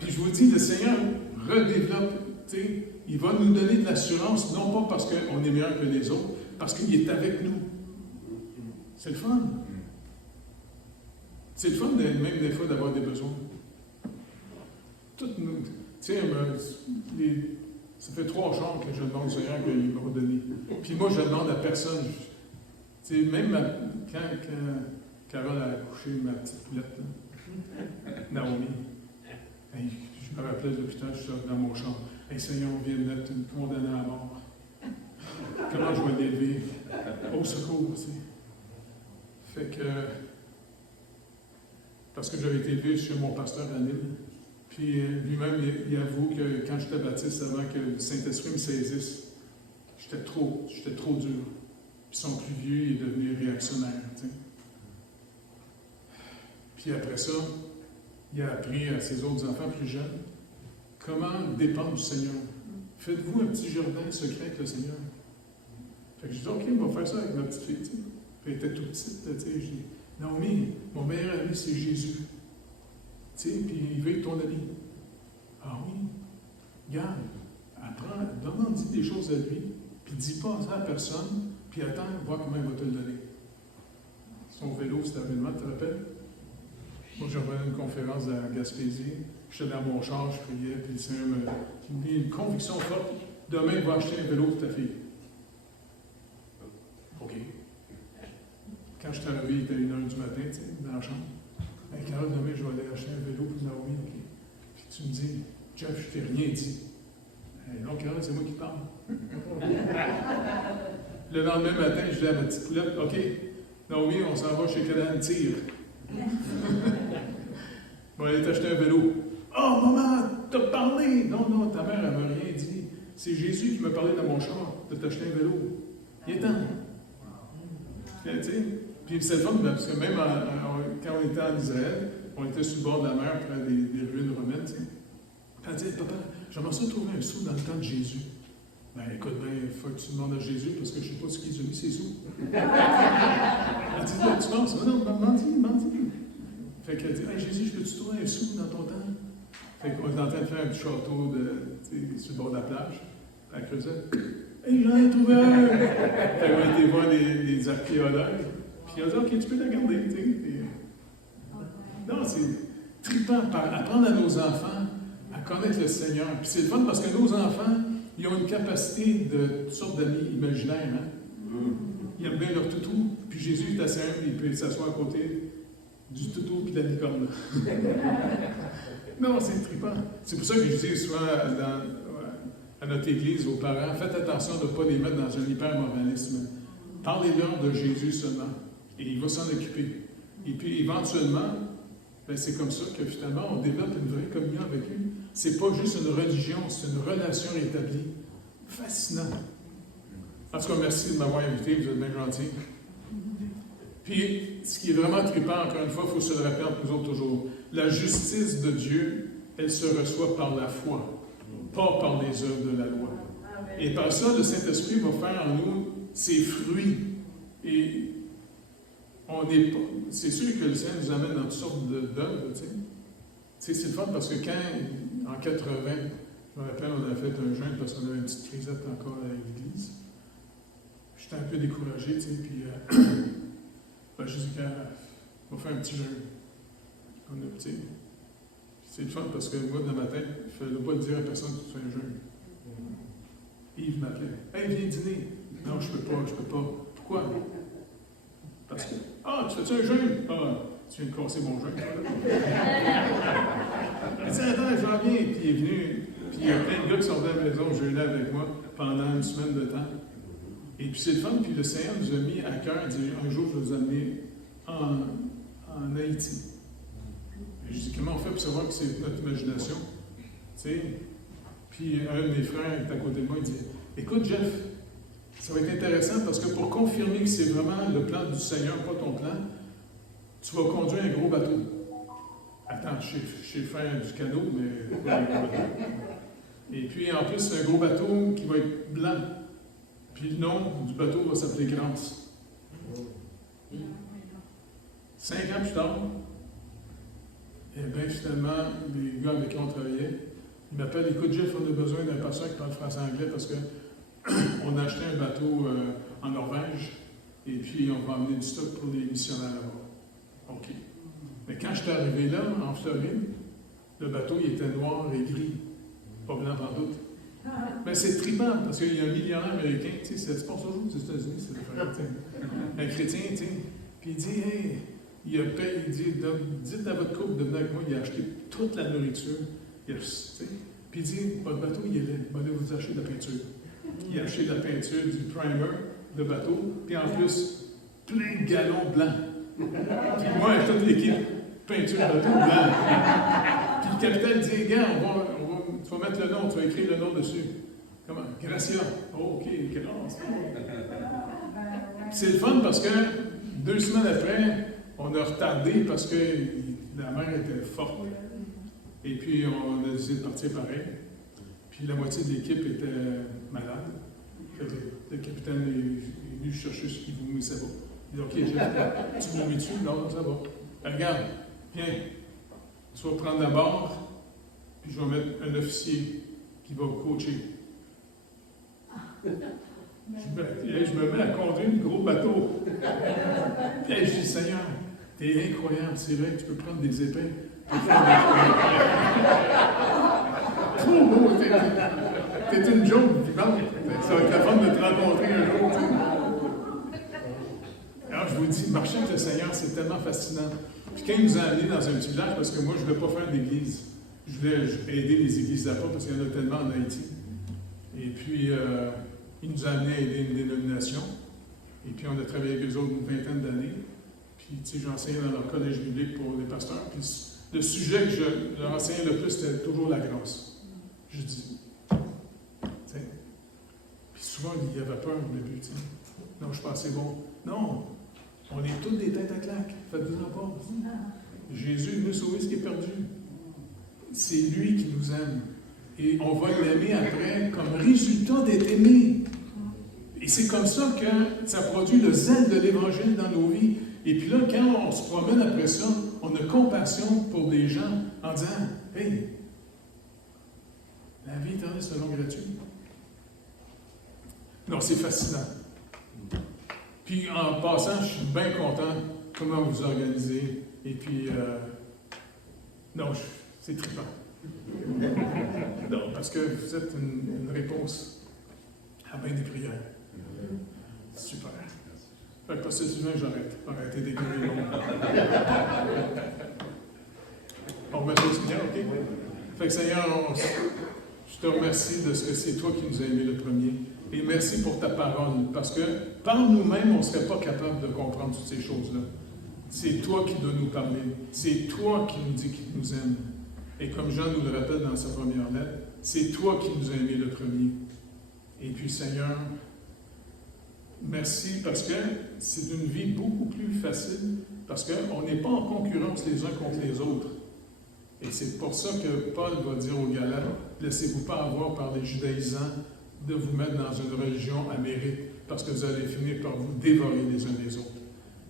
Puis je vous dis, le Seigneur redéveloppe, tu sais, il va nous donner de l'assurance, non pas parce qu'on est meilleur que les autres, parce qu'il est avec nous. C'est le fun. C'est le fun, même des fois, d'avoir des besoins. Toutes nous, tu sais, ça fait 3 chars que je demande au Seigneur qu'il m'a donné. Puis moi, je demande à personne. Tu sais, même quand Carole a accouché ma petite poulette, là, Naomi, hey, je me rappelais de l'hôpital, je suis dans mon champ. Hey, Seigneur, on vient de mettre une condamnée à mort. Comment je vais l'élever? Au secours, tu sais. Fait que, parce que j'avais été élevé chez mon pasteur à Nîmes, puis lui-même, il avoue que quand j'étais baptiste, avant que le Saint-Esprit me saisisse, j'étais trop dur. Puis son plus vieux, il est devenu réactionnaire, tu sais. Puis après ça, il a appris à ses autres enfants plus jeunes comment dépendre du Seigneur. Faites-vous un petit jardin secret avec le Seigneur. Fait que je dis, OK, on va faire ça avec ma petite fille, tu sais. Puis elle était toute petite, tu sais. Je dis, Naomi, mon meilleur ami, c'est Jésus. Tu sais, puis il veut être ton ami. Ah oui? Regarde, apprends, demande-lui des choses à lui, puis dis pas ça à personne, puis attends, voir comment il va te le donner. Son vélo, c'était avènement, tu te rappelles? Moi, j'ai revenais à une conférence à Gaspésie, j'étais dans mon char, je priais, puis le Seigneur m'a mis une conviction forte, demain, il va acheter un vélo pour ta fille. OK. Quand je suis arrivé, il était 1h du matin, tu sais, dans la chambre. Hey, Carole, demain, je vais aller acheter un vélo pour Naomi, OK. Puis tu me dis, Jeff, je t'ai rien dit. Hey, non, Carole, c'est moi qui parle. Le lendemain matin, je dis à ma petite poulette, OK, Naomi, on s'en va chez Canaan Tire. On va aller t'acheter un vélo. Oh, maman, t'as parlé! Non, ta mère, elle m'a rien dit. C'est Jésus qui m'a parlé dans mon char de t'acheter un vélo. Il est temps. Tu sais? Puis c'est le fun, parce que même quand on était en Israël, on était sur le bord de la mer, près des ruines romaines, tu sais. Elle dit, papa, j'aimerais ça trouver un sou dans le temps de Jésus. Ben écoute, il faut que tu demandes à Jésus, parce que je ne sais pas ce qu'ils ont mis, ces sous. Elle dit, là, tu penses? Non, m'en dis. Fait qu'elle dit, hey, Jésus, je peux-tu trouver un sou dans ton temps? Fait qu'on est en train de faire un petit château sur le bord de la plage. Elle creusait. Hey, j'en ai trouvé un! Fait qu'on a été voir les archéologues. Puis il a dit, OK, tu peux la garder, tu sais. Non, c'est trippant. Apprendre à nos enfants à connaître le Seigneur. Puis c'est le fun parce que nos enfants, ils ont une capacité de toutes sortes d'amis imaginaires. Hein? Ils aiment bien leur toutou. Puis Jésus est assez humble, il peut s'asseoir à côté du toutou puis de la licorne. Non, c'est trippant. C'est pour ça que je dis souvent à notre Église, aux parents, faites attention de ne pas les mettre dans un hyper-moralisme. Parlez-leur de Jésus seulement. Et il va s'en occuper. Et puis, éventuellement, ben, c'est comme ça que finalement, on développe une vraie communion avec lui. C'est pas juste une religion, c'est une relation établie. Fascinant. En tout cas, merci de m'avoir invité, vous êtes bien gentils. Puis, ce qui est vraiment trippant, encore une fois, il faut se le rappeler nous autres toujours. La justice de Dieu, elle se reçoit par la foi, pas par les œuvres de la loi. Et par ça, le Saint-Esprit va faire en nous ses fruits. Et c'est sûr que le Seigneur nous amène dans toutes sortes d'œuvres, tu sais. C'est le fun parce que quand, en 80, je me rappelle, on a fait un jeûne parce qu'on avait une petite crisette encore à l'église. J'étais un peu découragé, tu sais, puis ben, je dis qu'on va faire un petit jeûne. C'est le fun parce que moi, dans ma tête, je ne fallait pas dire à personne que tu fais un jeûne. Yves m'appelait. Hey, viens dîner. Non, je peux pas. Pourquoi? Parce que, tu fais-tu un jeûne? Tu viens de casser mon jeûne. Il dit, attends, je reviens. Puis il est venu. Puis il y a plein de gars qui sont venus à la maison jeûner avec moi pendant une semaine de temps. Et puis c'est le fun, puis le Seigneur nous a mis à cœur, il dit, un jour je vais vous amener en Haïti. Et je dis, comment on fait pour savoir que c'est notre imagination? Tu sais? Puis un de mes frères est à côté de moi, il dit, écoute Jeff, ça va être intéressant parce que pour confirmer que c'est vraiment le plan du Seigneur, pas ton plan, tu vas conduire un gros bateau. Attends, je sais faire du canot, mais pas un gros bateau. Et puis en plus, c'est un gros bateau qui va être blanc. Puis le nom du bateau va s'appeler Grâce. 5 ans plus tard, et bien finalement, les gars avec qui on travaillait, ils m'appellent, écoute Jeff, on a besoin d'un pasteur qui parle français-anglais parce qu'on a acheté un bateau en Norvège et puis on va amener du stock pour les missionnaires là-bas. OK. Mais quand je suis arrivé là, en Floride, le bateau il était noir et gris, pas blanc en doute. Mais c'est trippant parce qu'il y a un millionnaire américain, tu sais, c'est pas toujours aux États-Unis, c'est un chrétien, tu sais. Puis il dit, hey, il dit, dites à votre couple de venir avec moi, il a acheté toute la nourriture. Puis il dit, votre bateau, il est laid, allez vous acheter de la peinture. Il a acheté de la peinture, du primer, de bateau, puis en plus, plein de galons blancs. Puis moi, avec toute l'équipe, peinture de bateau blanc. Puis le capitaine dit, gars, tu vas mettre le nom, tu vas écrire le nom dessus. Comment? Gracia. Oh, OK, Grâce. C'est le fun parce que 2 semaines après, on a retardé parce que la mer était forte. Et puis, on a décidé de partir pareil. Puis, la moitié de l'équipe était malade. Le capitaine est venu chercher ce qu'il vomit, ça va. Il dit, OK, Jeff, tu vomis dessus? Non, ça va. Regarde, viens, tu vas prendre la barre, puis je vais mettre un officier qui va coacher. Je me mets à conduire un gros bateau. Puis, je dis, Seigneur, t'es incroyable, c'est vrai que tu peux prendre des épées. Trop beau, t'es une joke vivante. Ça va être la fun de te rencontrer un jour. Alors, je vous dis, marcher avec le Seigneur, c'est tellement fascinant. Puis quand il nous a amenés dans un petit village, parce que moi, je ne voulais pas faire d'église, je voulais aider les églises d'apôtres, parce qu'il y en a tellement en Haïti. Et puis, il nous a amenés à aider une dénomination. Et puis, on a travaillé avec eux autres une vingtaine d'années. Puis, tu sais, j'enseignais dans leur collège biblique pour les pasteurs. Puis, le sujet que je leur enseignais le plus, c'était toujours la grâce. Je dis, tu sais. Puis souvent, il y avait peur au début, tu sais. Non, je pensais, bon, non, on est tous des têtes à claques. Faites-vous-en pas. Jésus est venu sauver ce qui est perdu. C'est lui qui nous aime. Et on va l'aimer après comme résultat d'être aimé. Et c'est comme ça que ça produit le zèle de l'Évangile dans nos vies. Et puis là, quand on se promène après ça, on a compassion pour des gens en disant, hey, la vie éternelle, c'est un don gratuit. Non, c'est fascinant. Puis en passant, je suis bien content comment vous organisez. Et puis, non, c'est trippant. Non, parce que vous êtes une réponse à bien des prières. Super. Fait que parce que souvent, j'arrête. Arrêtez d'écrire le monde. On remet ça au Seigneur, OK? Fait que Seigneur, je te remercie de ce que c'est toi qui nous as aimés le premier. Et merci pour ta parole. Parce que par nous-mêmes, on ne serait pas capable de comprendre toutes ces choses-là. C'est toi qui dois nous parler. C'est toi qui nous dis qu'il nous aime. Et comme Jean nous le rappelle dans sa première lettre, c'est toi qui nous as aimés le premier. Et puis, Seigneur, merci parce que c'est une vie beaucoup plus facile, parce qu'on n'est pas en concurrence les uns contre les autres. Et c'est pour ça que Paul va dire aux Galates, laissez-vous pas avoir par les judaïsants de vous mettre dans une religion à mérite, parce que vous allez finir par vous dévorer les uns les autres.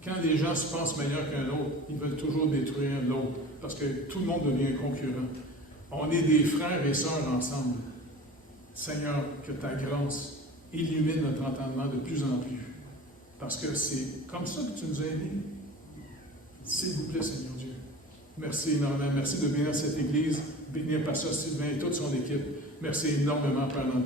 Quand les gens se pensent meilleurs qu'un autre, ils veulent toujours détruire l'autre, parce que tout le monde devient un concurrent. On est des frères et sœurs ensemble. Seigneur, que ta grâce illumine notre entendement de plus en plus. Parce que c'est comme ça que tu nous as aimés. S'il vous plaît, Seigneur Dieu. Merci énormément. Merci de bénir cette Église, bénir Pasteur Sylvain et toute son équipe. Merci énormément, Père, dans le